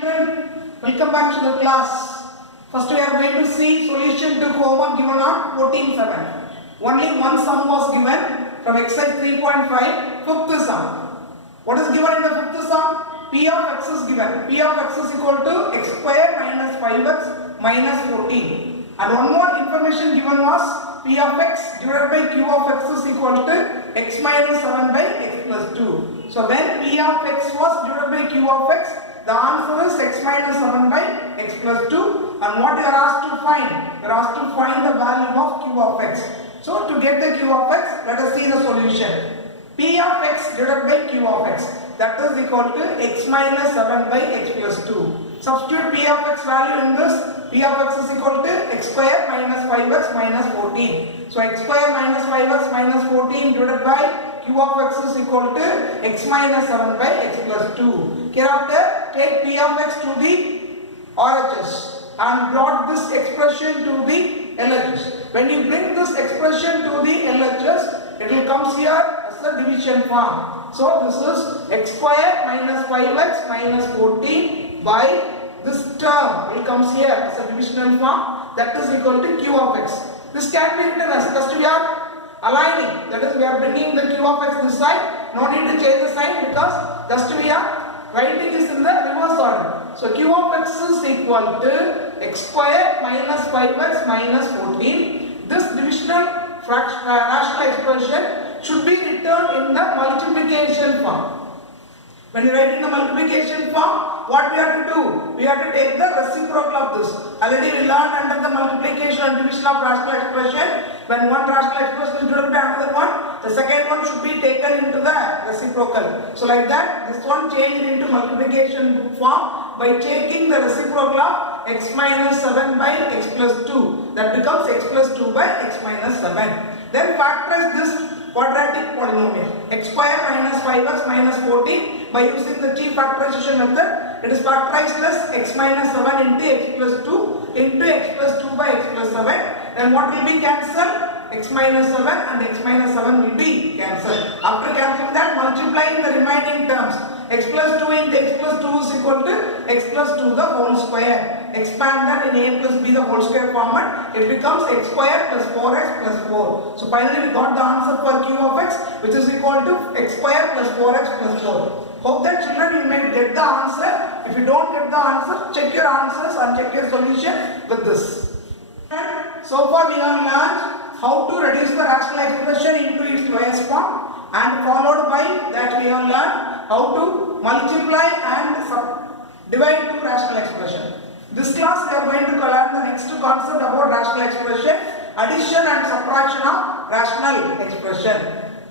Welcome back to the class. First we are going to see solution to homework given on 14/7. Only one sum was given from exercise 3.5, fifth sum. What is given in the fifth sum? P of x is given. P of x is equal to x square minus 5x minus 14. And one more information given was P of x divided by Q of x is equal to x minus 7 by x plus 2. So when P of x was divided by Q of x, the answer is x minus 7 by x plus 2. And what you are asked to find? You are asked to find the value of Q of x. So to get the Q of x, let us see the solution. P of x divided by Q of x, that is equal to x minus 7 by x plus 2. Substitute P of x value in this. P of x is equal to x square minus 5x minus 14. So x square minus 5x minus 14 divided by Q of x is equal to x minus 7 by x plus 2. Hereafter, take P of x to the RHS and plot this expression to the LHS. When you bring this expression to the LHS, it will come here as a division form. So this is x square minus 5x minus 14 by this term will comes here as a divisional form, that is equal to Q of x. This can be written as, just we are aligning, that is we are bringing the Q of x this side. No need to change the sign because just we are writing is in the reverse order. So Q of x is equal to x square minus 5x minus 14. This divisional rational expression should be written in the multiplication form. When you write in the multiplication form, what we have to do? We have to take the reciprocal of this. Already we learned under the multiplication and division of rational expression. When one rational expression is divided by another one, the second one should be taken into the reciprocal. So like that, this one changed into multiplication form by taking the reciprocal of x minus 7 by x plus 2. That becomes x plus 2 by x minus 7. Then factorize this quadratic polynomial. X square minus 5x minus 14 by using the T factorization method. It is factorized as x minus 7 into x plus 2 into x plus 2 by x plus 7. Then what will be cancelled? X minus 7 and x minus 7 will be cancelled. After cancelling that, multiplying the remaining terms. X plus 2 into x plus 2 is equal to x plus 2 the whole square. Expand that in a plus b the whole square format. It becomes x square plus 4x plus 4. So finally we got the answer for Q of x, which is equal to x square plus 4x plus 4. Hope that children you may get the answer. If you don't get the answer, check your answers and check your solution with this. So far we have learned how to reduce the rational expression into its lowest form, and followed by that we have learned how to multiply and divide two rational expression. This class we are going to learn the next concept about rational expression, addition and subtraction of rational expression.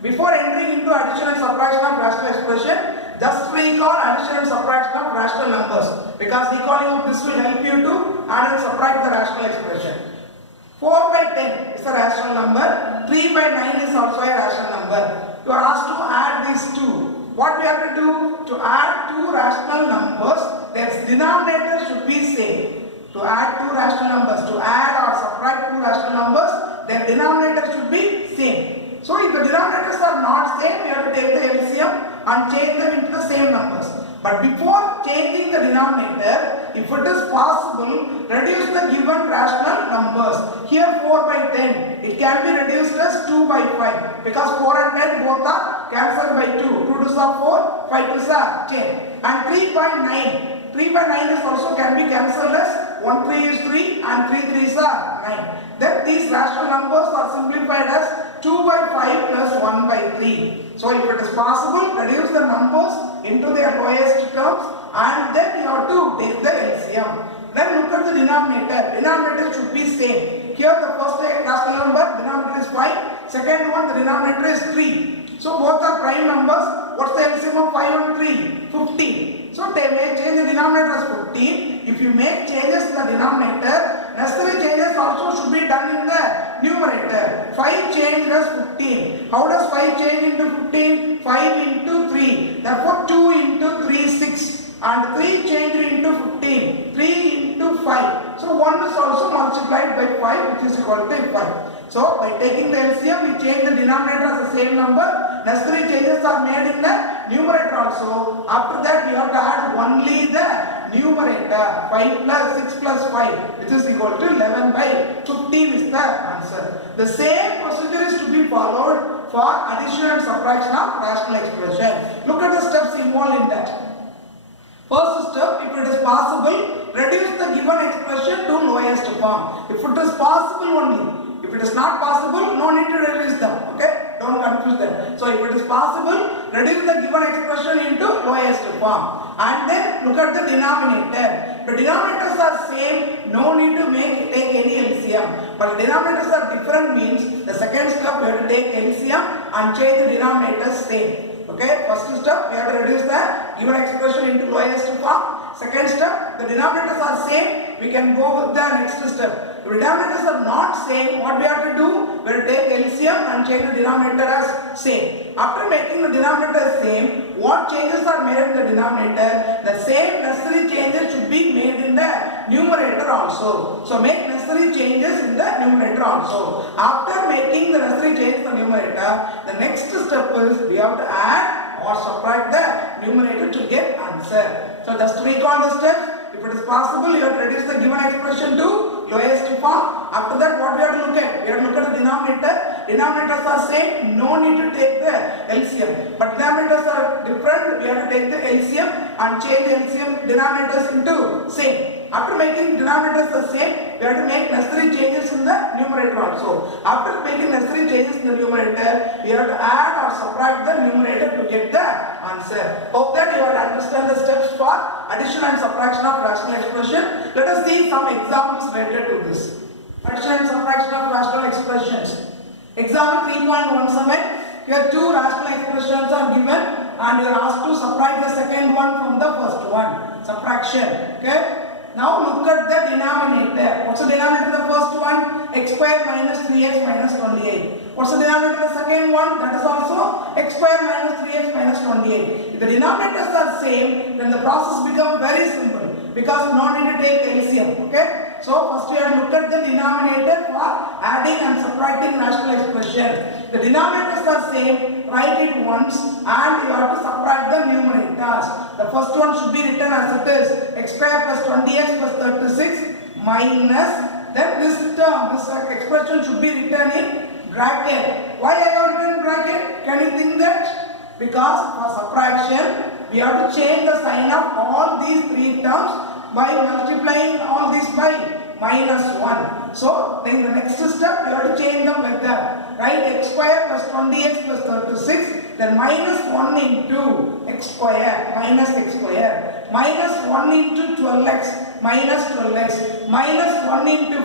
Before entering into addition and subtraction of rational expression, just recall addition and subtraction of rational numbers, because recalling of this will help you to add and subtract the rational expression. 4 by 10 is a rational number. 3 by 9 is also a rational number. You are asked to add these two. What we have to do? To add two rational numbers, their denominator should be same. To add two rational numbers, to add or subtract two rational numbers, their denominator should be same. So if the denominators are not same, we have to take the LCM and change them into the same numbers. But before changing the denominator, if it is possible, reduce the given rational numbers. Here 4 by 10, it can be reduced as 2 by 5, because 4 and 10 both are cancelled by 2. 2 2s are 4, 5 2s are 10. And 3 by 9. 3 by 9 is also can be cancelled as 1 3 is 3 and 3 3s are 9. Then these rational numbers are simplified as 2 by 5 plus 1 by 3. So if it is possible, reduce the numbers into their lowest terms and then you have to take the LCM. Then look at the denominator. Denominator should be same. Here the first rational number, denominator is 5. Second one, the denominator is 3. So both are prime numbers. What's the LCM of 5 and 3? 15. So they may change the denominator as 15. If you make changes in the denominator, necessary changes also should be done in the numerator. 5 changed as 15. How does 5 change into 15? 5 into 3. Therefore 2 into 3 6. And 3 changed into 15. 3 into 5. So 1 is also multiplied by 5, which is equal to 5. So by taking the LCM, we change the denominator as the same number. Necessary changes are made in the numerator also. After that we have to add only the numerator. 5 plus 6 plus 5, which is equal to 11 by 15 is the answer. The same procedure is to be followed for addition and subtraction of rational expression. Look at the steps involved in that. First step, if it is possible, reduce the given expression to lowest form. If it is possible only. If it is not possible, no need to reduce them. Okay? Don't confuse them. So if it is possible, reduce the given expression into lowest form. And then look at the denominator. The denominators are same, no need to take any LCM. But denominators are different means the second step we have to take LCM and change the denominators same. Okay, first step we have to reduce the given expression into lowest form. Second step, the denominators are same, we can go with the next step. If the denominators are not same, what we have to do? We will take LCM and change the denominator as same. After making the denominator same, what changes are made in the denominator? The same necessary changes should be made in the numerator also. So make necessary changes in the numerator also. After making the necessary changes in the numerator, the next step is we have to add or subtract the numerator to get answer. So just recall the steps. If it is possible, you have to reduce the given expression to lowest form. After that, what we have to look at? We have to look at the denominator. Denominators are same, no need to take the LCM. But denominators are different, we have to take the LCM and change the LCM denominators into same. After making denominators the same, we have to make necessary changes in the numerator also. After making necessary changes in the numerator, we have to add or subtract the numerator to get the answer. Hope that you have to understand the steps for addition and subtraction of rational expression. Let us see some examples related to this. Addition and subtraction of rational expressions. Example 3.17. Here two rational expressions are given and you are asked to subtract the second one from the first one. Subtraction. Okay. Now look at the denominator. What's the denominator of the first one? X square minus 3x minus 28. What's the denominator of the second one? That is also x square minus 3x minus 28. If the denominators are same, then the process becomes very simple because no need to take LCM. Okay? So first we have to look at the denominator for adding and subtracting rational expression. The denominators are same, write it once and you have to subtract the numerators. The first one should be written as it is x square plus 20x plus 36 minus, then this term, this expression should be written in bracket. Why I have written in bracket? Can you think that? Because for subtraction, we have to change the sign of all these three terms by multiplying all these by minus 1. So, then the next step, you have to change them like that. Write x square plus 20x plus 36, then minus 1 into x square, minus x square, minus 1 into 12x, minus 12x, minus 1 into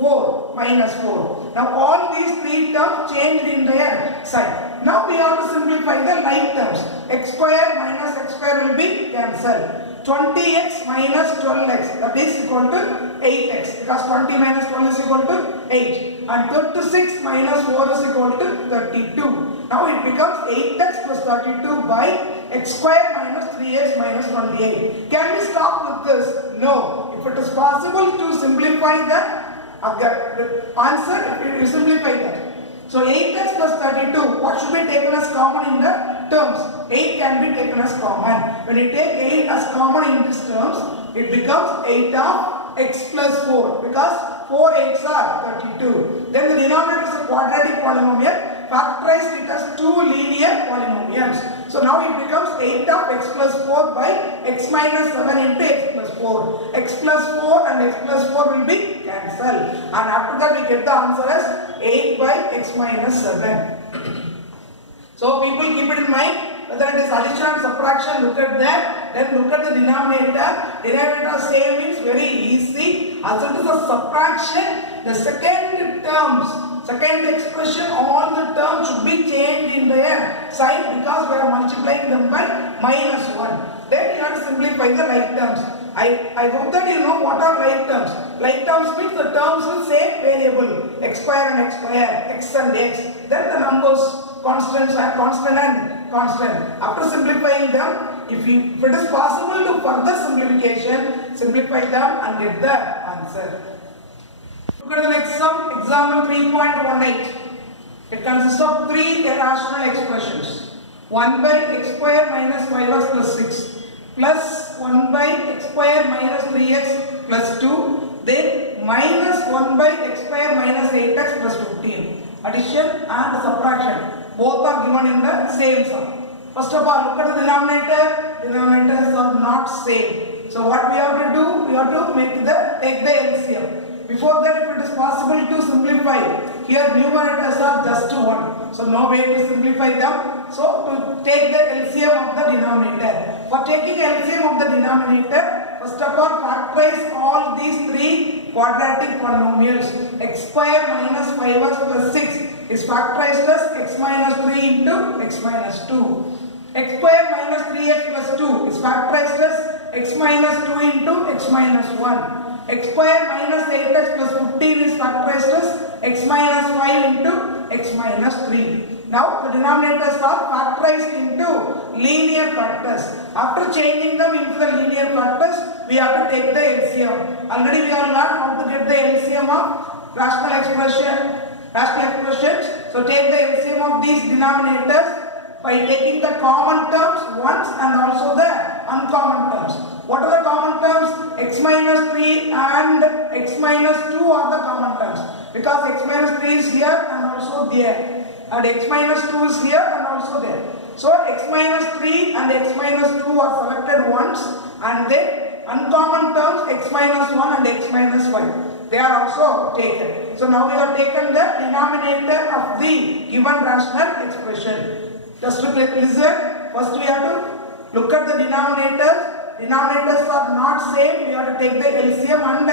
4, minus 4. Now, all these three terms changed in their sign. Now, we have to simplify the like terms. X square minus x square will be cancelled. 20x minus 12x, that is equal to 8x, because 20 minus 12 is equal to 8, and 36 minus 4 is equal to 32. Now it becomes 8x plus 32 by x square minus 3x minus 28. Can we stop with this? No. If it is possible to simplify the answer, you simplify that. So 8x plus 32, what should be taken as common in the terms? 8 can be taken as common. When you take 8 as common in these terms, it becomes 8 of x plus 4 because 4 8s are 32. Then the denominator is a quadratic polynomial. Factorize it as two linear polynomials. So now it becomes 8 of x plus 4 by x minus 7 into x plus 4. X plus 4 and x plus 4 will be cancelled. And after that we get the answer as 8 by x minus 7. So people keep it in mind. Whether it is addition and subtraction, look at that. Then look at the denominator. Denominator same means very easy. As it is a subtraction, the second terms, second expression, all the terms should be changed in their sign because we are multiplying them by minus 1. Then you have to simplify the like terms. I hope that you know what are like terms. Like terms means the terms will say variable, x square and x square, x and x. Then the numbers, constants and constant and constant. After simplifying them, if it is possible to further simplification, simplify them and get the answer. Look at the next sum, example 3.18. It consists of three irrational expressions. 1 by x square minus 5x plus 6 plus 1 by x square minus 3x plus 2, then minus 1 by x square minus 8x plus 15. Addition and subtraction, both are given in the same sum. First of all, look at the denominator. Denominators are not same. So what we have to do? We have to take the LCM. Before that, if it is possible to simplify, here numerators are just 1. So no way to simplify them. So to take the LCM of the denominator. For taking LCM of the denominator, first of all, factorize all these three quadratic polynomials. X square minus 5x plus 6 is factorized as x minus 3 into x minus 2. X square minus 3x plus 2 is factorized as x minus 2 into x minus 1. X square minus 8x plus 15 is factorized as x minus 5 into x minus 3. Now the denominators are factorized into linear factors. After changing them into the linear factors, we have to take the LCM. Already we have learned how to get the LCM of rational expressions. So take the LCM of these denominators by taking the common terms once and also the uncommon terms. What are the common terms? X minus 3 and x minus 2 are the common terms, because x minus 3 is here and also there, and x minus 2 is here and also there. So x minus 3 and x minus 2 are selected once, and then uncommon terms x minus 1 and x minus 5, they are also taken. So now we have taken the denominator of the given rational expression. Just to listen, first we have to look at the denominators. Denominators are not same. We have to take the LCM and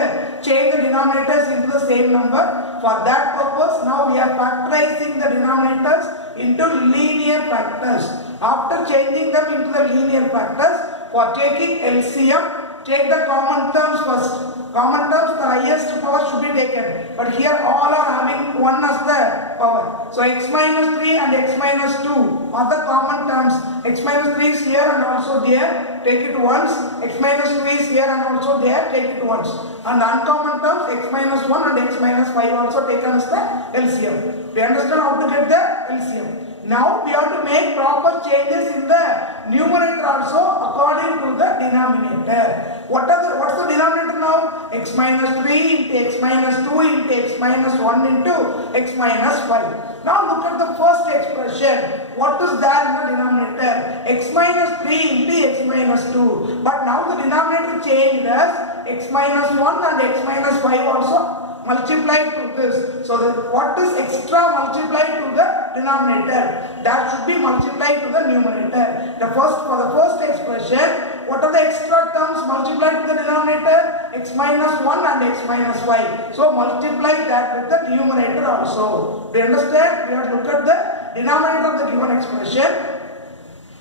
change the denominators into the same number. For that purpose, now we are factorizing the denominators into linear factors. After changing them into the linear factors, for taking LCM, take the common terms first. Common terms, the highest power should be taken, but here all are having 1 as the power. So x minus 3 and x minus 2 are the common terms. X minus 3 is here and also there, take it once. X minus 2 is here and also there, take it once. And the uncommon terms, x minus 1 and x minus 5 also taken as the LCM. We understand how to get the LCM. Now we have to make proper changes in the numerator also according to the denominator. What's the denominator now? X minus 3 into x minus 2 into x minus 1 into x minus 5. Now look at the first expression. What is there in the denominator? X minus 3 into x minus 2. But now the denominator changed as x minus 1 and x minus 5 also multiplied to this. So what is extra multiplied to the denominator? That should be multiplied to the numerator. For the first expression, what are the extra terms multiplied to the denominator? X minus 1 and x minus 5. So multiply that with the numerator also. Do you understand? We have to look at the denominator of the given expression.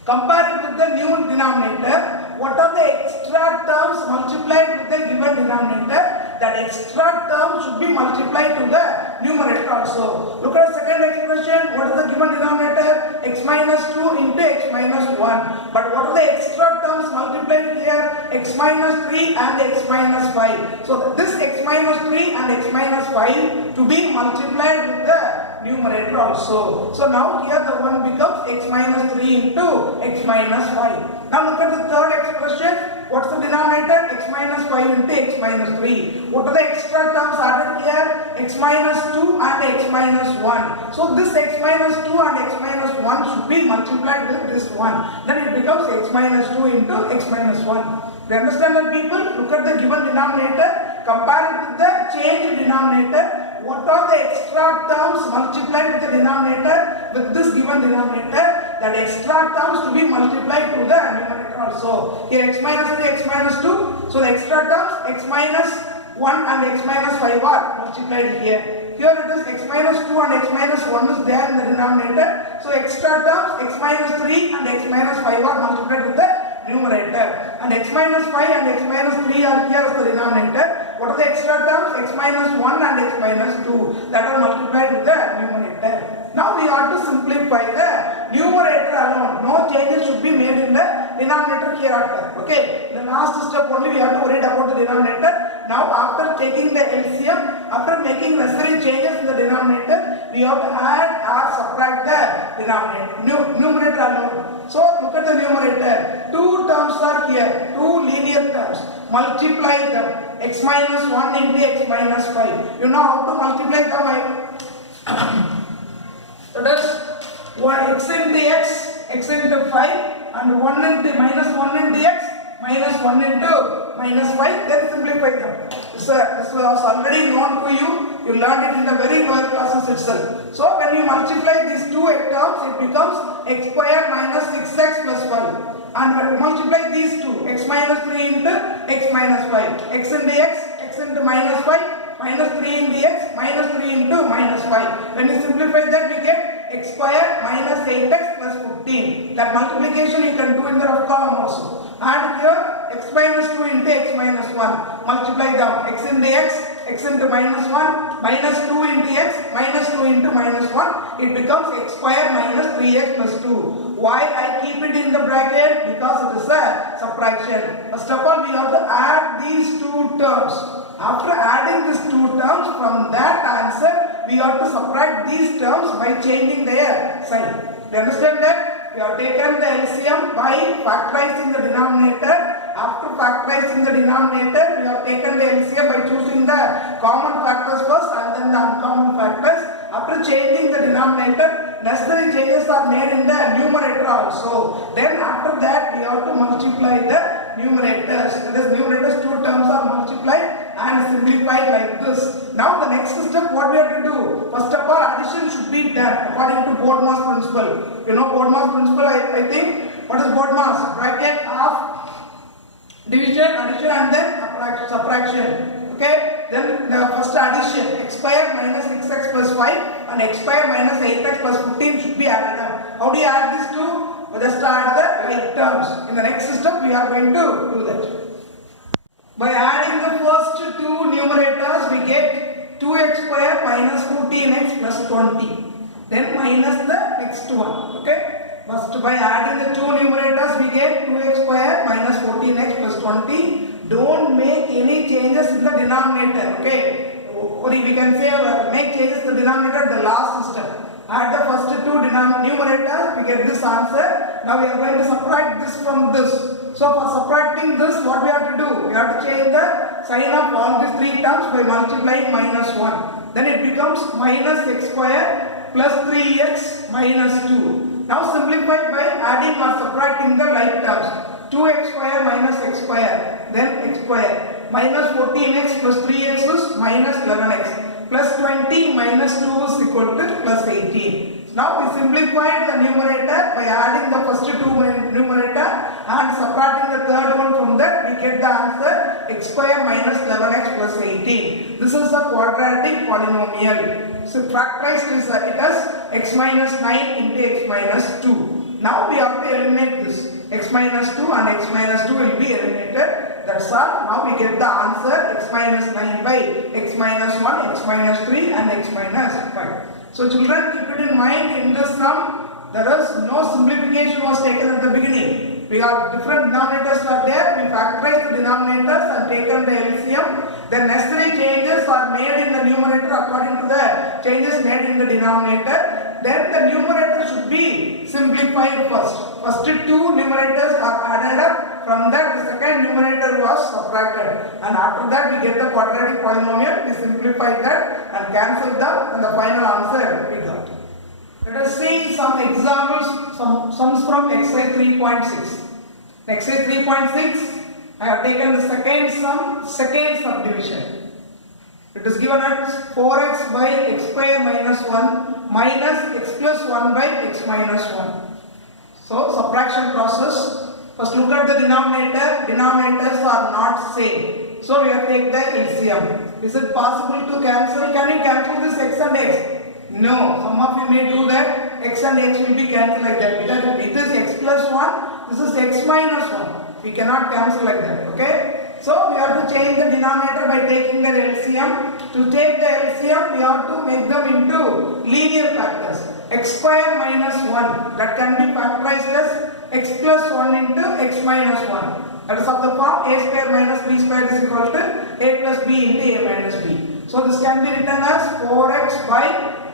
Compare it with the new denominator. What are the extra terms multiplied with the given denominator? That extra term should be multiplied to the numerator also. Look at the second expression. What is the given denominator? X minus 2 into x minus 1. But what are the extra terms multiplied here? X minus 3 and x minus 5. So this x minus 3 and x minus 5 to be multiplied with the numerator also. So now here the one becomes x minus 3 into x minus 5. Now look at the third expression. What's the denominator? X minus 5 into x minus 3. What are the extra terms added here? X minus 2 and x minus 1. So this x minus 2 and x minus 1 should be multiplied with this 1. Then it becomes x minus 2 into x minus 1. Do you understand that, people? Look at the given denominator. Compare it with the changed denominator. What are the extra terms multiplied with the denominator with this given denominator? That extra terms to be multiplied to the numerator also. Here x minus 3, x minus 2. So the extra terms x minus 1 and x minus 5 are multiplied here. Here it is x minus 2 and x minus 1 is there in the denominator. So extra terms x minus 3 and x minus 5 are multiplied with the numerator. And x minus 5 and x minus 3 are here as the denominator. What are the extra terms? X minus 1 and x minus 2 that are multiplied with the numerator. Now we have to simplify the numerator alone. No changes should be made in the denominator hereafter. Okay. In the last step only we have to worry about the denominator. Now after taking the LCM, after making necessary changes in the denominator, we have to add or subtract the denominator, numerator alone. So look at the numerator. Two terms are here, two linear terms. Multiply them. X minus 1 into x minus 5. You know how to multiply them. That is x into x into 5 and 1 into minus 1 into x minus 1 into minus 5. Then simplify them. This was already known to you. You learned it in the very lower classes itself. So when you multiply these two terms, it becomes x square minus 6x plus 5. And when you multiply these two, x minus 3 into x minus 5, x into x into minus 5, minus 3 into x, minus 3 into minus 5. When you simplify that, we get x square minus 8x plus 15. That multiplication you can do in the rough column also. And here, x minus 2 into x minus 1. Multiply down, x into x into minus 1, minus 2 into x, minus 2 into minus 1. It becomes x square minus 3x plus 2. Why I keep it in the bracket? Because it is a subtraction. First of all, we have to add these two terms. After adding these two terms, from that answer, we have to subtract these terms by changing their sign. Do you understand that? We have taken the LCM by factorizing the denominator. After factorizing the denominator, we have taken the LCM by choosing the common factors first and then the uncommon factors. After changing the denominator, necessary changes are made in the numerator also. Then after that, we have to multiply the numerators. That is, numerators, two terms are multiplied and simplified like this. Now the next step, what we have to do? First of all, addition should be done according to BODMAS principle. You know BODMAS principle, I think. What is BODMAS? Bracket of division, addition and then subtraction. Okay. Then the first addition, x square minus 6x plus 5 and x square minus 8x plus 15 should be added up. How do you add these two? We just add the like terms. In the next step, we are going to do that. By adding the first two numerators, we get 2x square minus 14x plus 20. Then minus the next one. Okay. First, by adding the two numerators, we get 2x square minus 14x plus 20. Don't make any changes in the denominator. Okay. Or we can say make changes in the denominator at the last step. Add the first two numerators, we get this answer. Now we are going to subtract this from this. So for subtracting this, what we have to do? We have to change the sign of all these three terms by multiplying minus 1. Then it becomes minus x square plus 3x minus 2. Now simplify by adding or subtracting the like terms. 2x square minus x square, then x square. Minus 14x plus 3x is minus 11x. Plus 20 minus 2 is equal to plus 18. Now we simplified the numerator by adding the first two numerator and subtracting the third one from that. We get the answer x square minus 11x plus 18. This is a quadratic polynomial. So factorized is it as x minus 9 into x minus 2. Now we have to eliminate this. X minus 2 and x minus 2 will be eliminated. That's all. Now we get the answer x minus 9 by x minus 1, x minus 3 and x minus 5. So children, keep it in mind, in this sum there is no simplification was taken at the beginning. We have different denominators are there. We factorize the denominators and taken the LCM. The necessary changes are made in the numerator according to the changes made in the denominator. Then the numerator should be simplified first. First two numerators are added up. From that, the second numerator was subtracted. And after that, we get the quadratic polynomial. We simplify that and cancel them, and the final answer we got. Let us see some examples, some sums from exercise 3.6. Exercise 3.6, I have taken the second subdivision. It is given as 4x by x square minus 1 minus x plus 1 by x minus 1. So, subtraction process. First look at the denominator. Denominators are not same. So, we have to take the LCM. Is it possible to cancel? Can you cancel this x and x? No. Some of you may do that. X and x will be cancelled like that. Because it is x plus 1. This is x minus 1. We cannot cancel like that. Okay? So, we have to change the denominator by taking the LCM. To take the LCM, we have to make them into linear factors. x square minus 1, that can be factorized as x plus 1 into x minus 1. That is of the form a square minus b square is equal to a plus b into a minus b. So this can be written as 4x by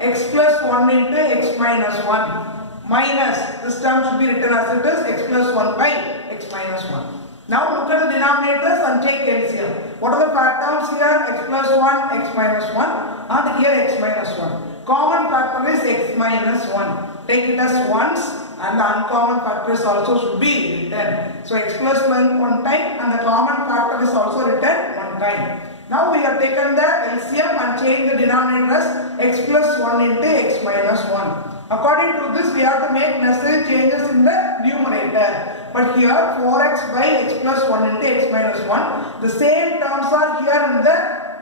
x plus 1 into x minus 1 minus, this term should be written as it is, x plus 1 by x minus 1. Now look at the denominators and take LCM. What are the terms here? X plus 1, x minus 1, and here x minus 1. Common factor is x minus 1. Take it as ones, and the uncommon factors also should be written. So x plus 1 time and the common factor is also written 1 time. Now we have taken the LCM and changed the denominator as x plus 1 into x minus 1. According to this, we have to make necessary changes in the numerator. But here 4x by x plus 1 into x minus 1, the same terms are here in the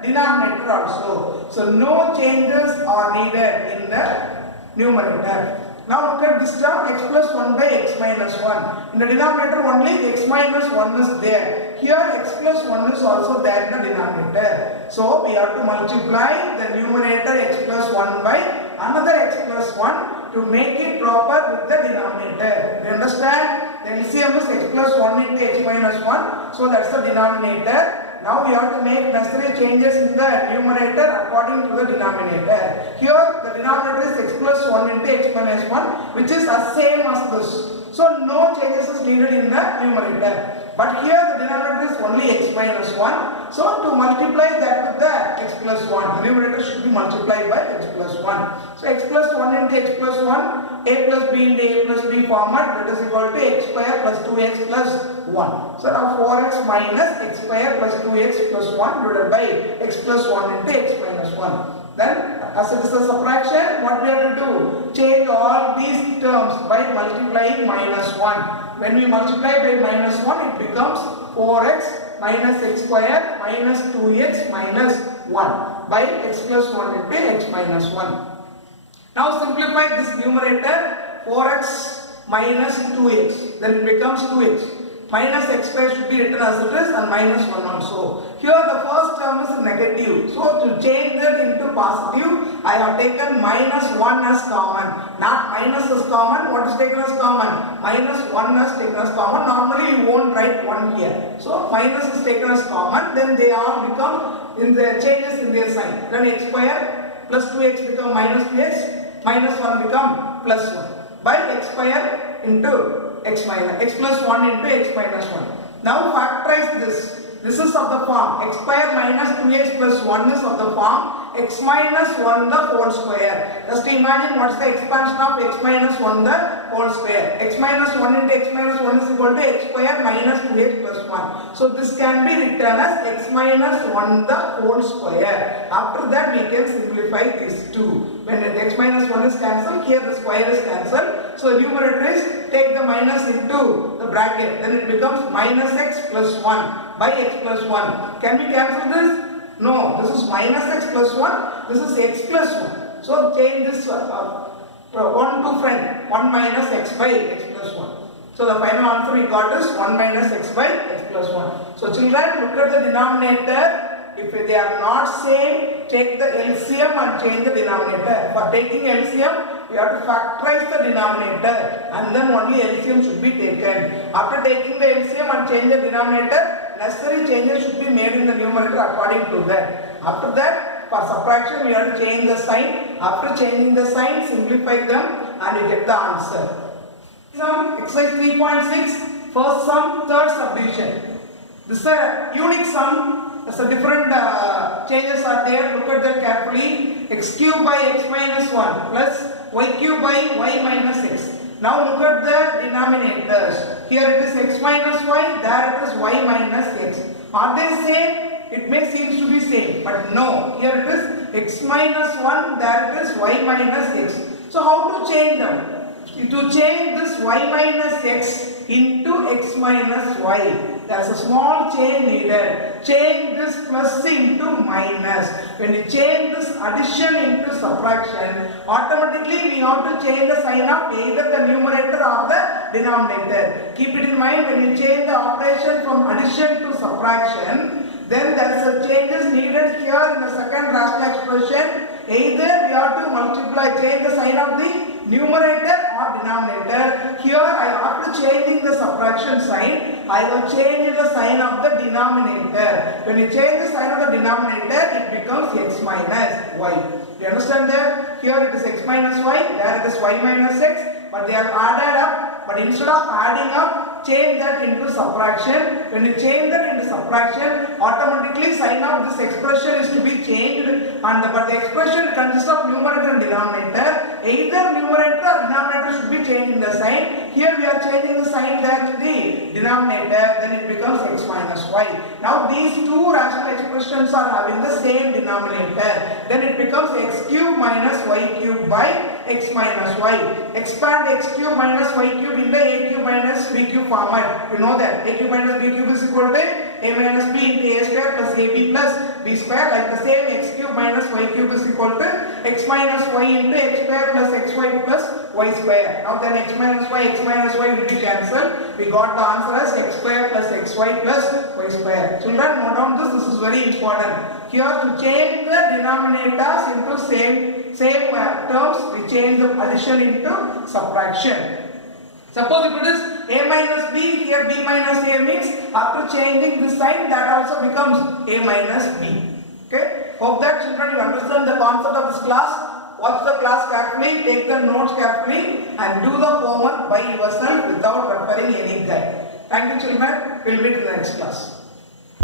denominator also. So no changes are needed in the numerator. Now look at this term, x plus 1 by x minus 1. In the denominator only x minus 1 is there. Here x plus 1 is also there in the denominator. So we have to multiply the numerator x plus 1 by another x plus 1 to make it proper with the denominator. You understand? The LCM is x plus 1 into x minus 1. So that's the denominator. Now we have to make necessary changes in the numerator according to the denominator. Here the denominator is x plus 1 into x minus 1, which is the same as this. So no changes is needed in the numerator. But here the denominator is only x minus 1. So to multiply that with the x plus 1, the numerator should be multiplied by x plus 1. So x plus 1 into x plus 1, a plus b into a plus b format, that is equal to x square plus 2x plus 1. So now 4x minus x square plus 2x plus 1 divided by x plus 1 into x minus 1. Then as it is a subtraction, what we have to do? Change all these terms by multiplying minus 1. When we multiply by minus 1, it becomes 4x minus x square minus 2x minus 1 by x plus 1 into x minus 1. Now simplify this numerator, 4x minus 2x, then it becomes 2x. Minus x square should be written as it is and minus 1 also. Here the first term is negative. So to change that into positive, I have taken minus 1 as common. Not minus as common. What is taken as common? Minus 1 is taken as common. Normally you won't write 1 here. So minus is taken as common. Then they all become in the changes in their sign. Then x square plus 2x become minus 2x. Minus 1 become plus 1. By x square into x plus 1 into x minus 1. Now factorize this. This is of the form x square minus 2x plus 1 is of the form x minus 1 the whole square. Just imagine what's the expansion of x minus 1 the whole square. X minus 1 into x minus 1 is equal to x square minus 2x plus 1. So this can be written as x minus 1 the whole square. After that we can simplify these two. When x minus 1 is cancelled, here the square is cancelled. So the numerator is take the minus into the bracket. Then it becomes minus x plus 1 by x plus 1. Can we cancel this? No, this is minus x plus 1, this is x plus 1. So change this 1 to front, 1 minus x by x plus 1. So the final answer we got is 1 minus x by x plus 1. So children, look at the denominator. If they are not same, take the LCM and change the denominator. For taking LCM, we have to factorize the denominator and then only LCM should be taken. After taking the LCM and change the denominator, necessary changes should be made in the numerator according to that. After that, for subtraction, we have to change the sign. After changing the sign, simplify them and you get the answer. Sum, exercise 3.6, first sum, third subdivision. This is a unique sum. So different changes are there. Look at that carefully. X cube by x minus 1 plus y cube by y minus x. Now look at the denominators. Here it is x minus y, there it is y minus x. Are they same? It may seem to be same, but no. Here it is x minus 1, there it is y minus x. So how to change them? To change this y minus x into x minus y. There's a small change needed. Change this plus into minus. When you change this addition into subtraction, automatically we have to change the sign of either the numerator or the denominator. Keep it in mind, when you change the operation from addition to subtraction, then there is a changes needed here in the second rational expression. Either we have to multiply, change the sign of the numerator or denominator. Here I after changing the subtraction sign, I will change the sign of the denominator. When you change the sign of the denominator, it becomes x minus y. You understand that? Here it is x minus y, there it is y minus x, but they are added up. But instead of adding up, change that into subtraction. When you change that into subtraction, automatically sign of this expression is to be changed, but the expression consists of numerator and denominator. Either numerator or denominator should be changed in the sign. Here we are changing the sign there to the denominator, then it becomes x minus y. Now these two rational expressions are having the same denominator, then it becomes x cube minus y cube by x minus y. Expand x cube minus y cube in the a cube minus b cube format. You know that a cube minus b cube is equal to a minus b into a square plus ab plus b square. Like the same, x cube minus y cube is equal to x minus y into x square plus xy plus y square. Now then x minus y will be cancelled. We got the answer as x square plus xy plus y square. Children, note down this is very important. Here to change the denominators into same terms, we change the addition into subtraction. Suppose if it is a minus b, here b minus a means after changing this sign that also becomes a minus b. Okay? Hope that children you understand the concept of this class. Watch the class carefully, take the notes carefully and do the homework by yourself without referring any guide. Thank you children. We'll meet in the next class.